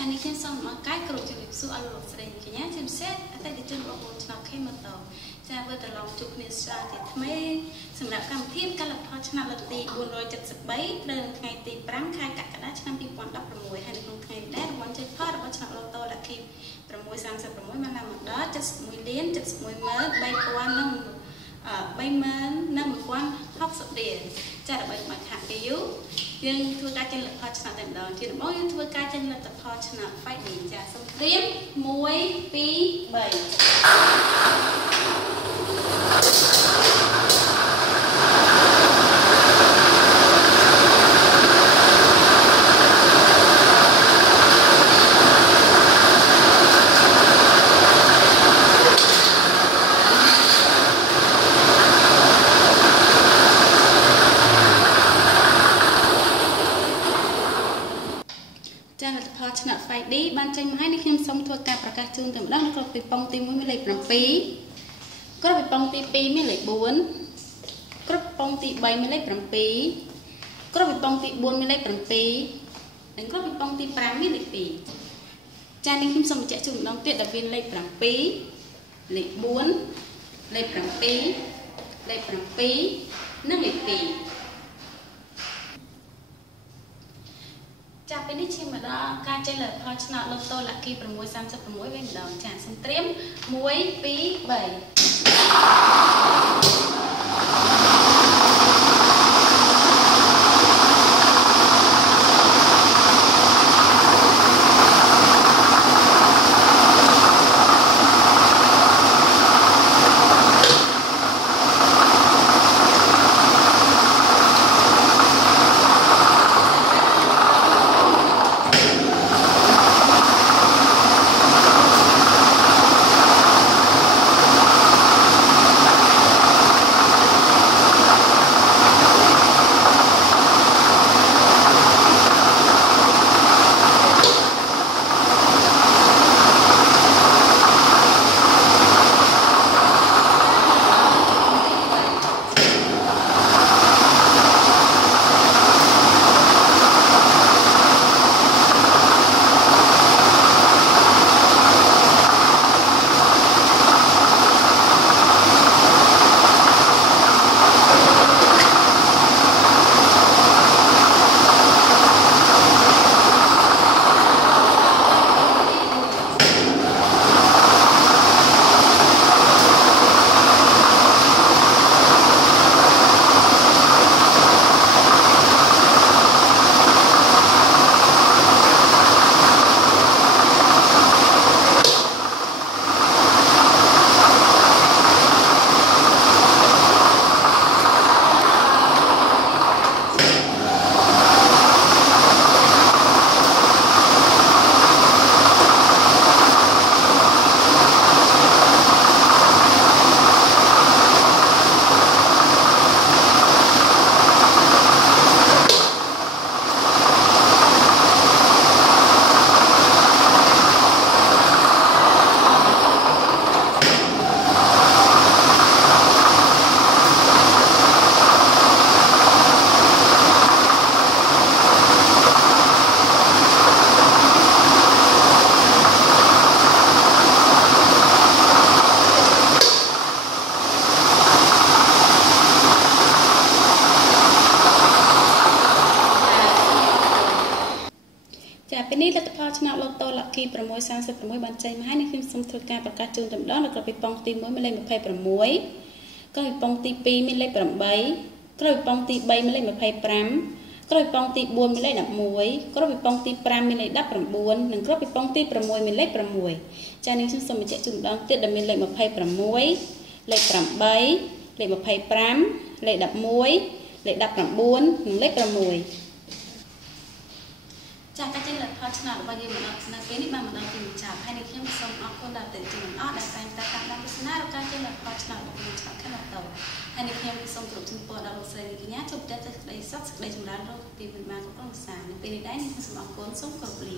ចានេះខ្ញុំសូមមកកាយគ្រប់ជម្រាបសួរអស់លោកស្រីកញ្ញាជំរាបអតិថិជនបងប្អូនឆ្នោតខេមតោចាវិលត្រឡប់ជួបគ្នាសារទៀតថ្មីសម្រាប់កម្មវិធីកាលផលឆ្នាំលទី473នៅថ្ងៃទី5ខែកក្កដាឆ្នាំ2016ហើយនៅក្នុងថ្ងៃនេះរង្វាន់ជ័យផលរបស់ឆ្នាំឡូតូលក្ខី636បានឡើងមកដល់71លាន71ម៉ឺន3000និង31060រៀលចាដើម្បីមកខាត់ពីយូយើងធ្វើការចេញលទ្ធផលឆ្នាំតែម្ដងជាដំបូងយើងធ្វើការចេញលទ្ធផលឆ្នាំ Fight នេះចាសូមត្រៀមចាលទ្ធផលឆ្នាំ Fight នេះបានចេញមកហើយនេះខ្ញុំសូមធ្វើការប្រកាសជូនតែម្ដងនៅក្នុងពីប៉ុងទី1មានលេខ7ក្រុមពីប៉ុងទី2មានលេខ4ក្រុមពីប៉ុងទី3មានលេខ7ក្រុមពីប៉ុងទី4មានលេខ7និងក្រុមពីប៉ុងទី5មានលេខ2ចានេះខ្ញុំសូមបញ្ជាក់ជូនម្ដងទៀតដែលមានលេខ7លេខ4លេខ7លេខ7និងលេខ2ចាពេលនេះឈានមកដល់ការចេញលទ្ធផលឆ្នោតឡូតូលក្ខី636វិញម្ដងចាសូមត្រៀម1 2 3ចាពេលនេះលទ្ធផលឆ្នោតឡូតូលក្ខី636បានចេញមកហើយនេះខ្ញុំសូមធ្វើការប្រកាសជូនតែម្ដងនៅក្នុងពីប៉ុងទី1មានលេខ26ក្រុមពីប៉ុងទី2មានលេខ8ក្រុមពីប៉ុងទី3មានលេខ25ក្រុមពីប៉ុងទី4មានលេខ11ក្រុមពីប៉ុងទី5មានលេខ19និងក្រុមពីប៉ុងទី6មានលេខ6ចានេះខ្ញុំសូមបញ្ជាក់ជូនម្ដងទៀតដែលមានលេខ26លេខ8លេខ25លេខ11លេខ19និងលេខ6ចាការចេញលទ្ធផលឆ្នោតរបស់យើងមកដល់នៅពេលនេះបានមកដល់ទីបញ្ចប់ហើយនេះខ្ញុំសូមអរគុណដល់អតិថិជនទាំងអស់ដែលតែងតែតាមដានទស្សនារបស់ការចេញលទ្ធផលឆ្នោតរបស់យើងឆ្នោតខេឡូតូហើយនេះខ្ញុំសូមគោរពជូនពរដល់លោកស្រីនិងកញ្ញាជួបតែសេចក្តីសុខសេចក្តីចម្រើនរកពីវិមានគ្រប់គ្រងសាស្ត្រនៅពេលនេះដែរខ្ញុំសូមអរគុណសូមគោរពលា